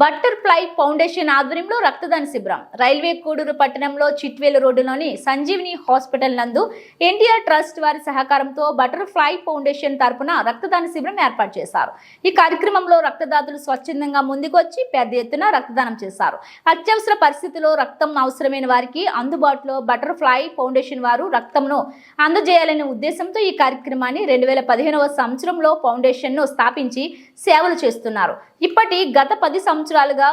Butterfly foundation ఆధ్వర్యంలో రక్తదాన శిబిరం రైల్వే కోడూరు పట్టణంలో చిట్వేలు రోడ్డులోని సంజీవిని హాస్పిటల్ నందు ఎన్టీఆర్ ట్రస్ట్ వారి సహకారంతో బటర్ఫ్లై ఫౌండేషన్ తరపున రక్తదాన శిబిరం ఏర్పాటు చేశారు. ఈ కార్యక్రమంలో రక్తదాతలు స్వచ్ఛందంగా ముందుకొచ్చి పెద్ద ఎత్తున రక్తదానం చేశారు. అత్యవసర పరిస్థితిలో రక్తం అవసరమైన వారికి అందుబాటులో బటర్ఫ్లై ఫౌండేషన్ వారు రక్తంను అందజేయాలనే ఉద్దేశంతో ఈ కార్యక్రమాన్ని 2015వ సంవత్సరంలో ఫౌండేషన్ ను స్థాపించి సేవలు చేస్తున్నారు. ఇప్పటి గత 10 సంవత్సరాలుగా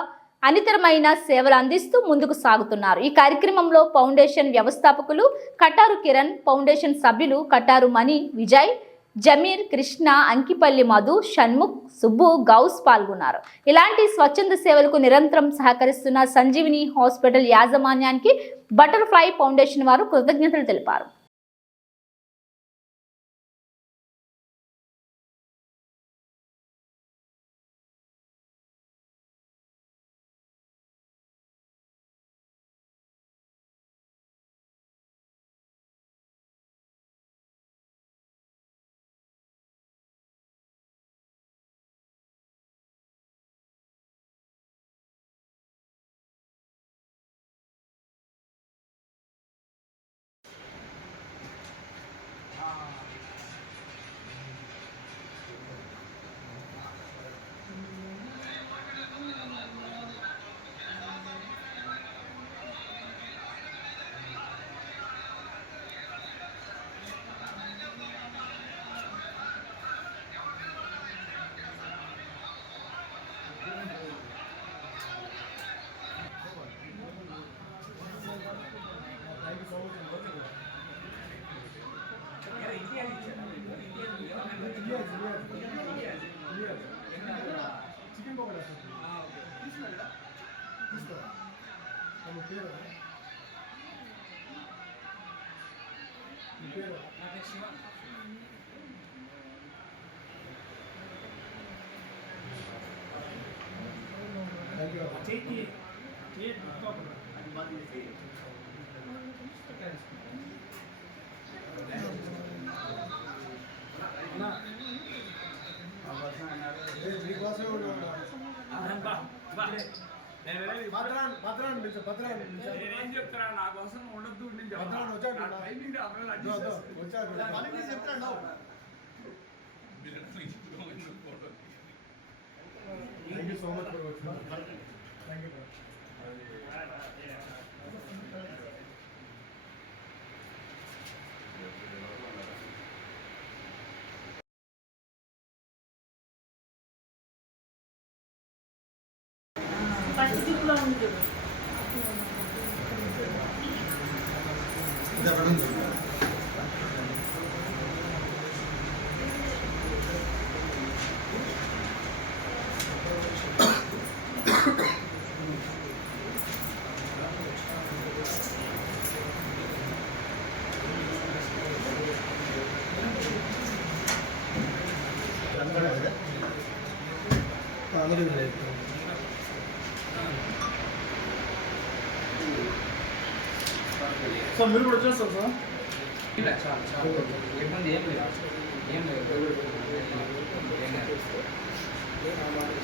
అనితరమైన సేవలు అందిస్తూ ముందుకు సాగుతున్నారు. ఈ కార్యక్రమంలో ఫౌండేషన్ వ్యవస్థాపకులు కటారు కిరణ్, ఫౌండేషన్ సభ్యులు కటారు మణి, విజయ్, జమీర్, కృష్ణ, అంకిపల్లి మధు, షణ్ముఖ్, సుబ్బు, గౌస్ పాల్గొన్నారు. ఇలాంటి స్వచ్ఛంద సేవలకు నిరంతరం సహకరిస్తున్న సంజీవిని హాస్పిటల్ యాజమాన్యానికి బటర్ఫ్లై ఫౌండేషన్ వారు కృతజ్ఞతలు తెలిపారు. ఏం చెప్తారా నా కోసం ఉండద్దు Thank you so much for watching. Thank you. So మీరు కూడా వచ్చేస్తారు సార్? చాలా ఇబ్బంది ఏం లేదు.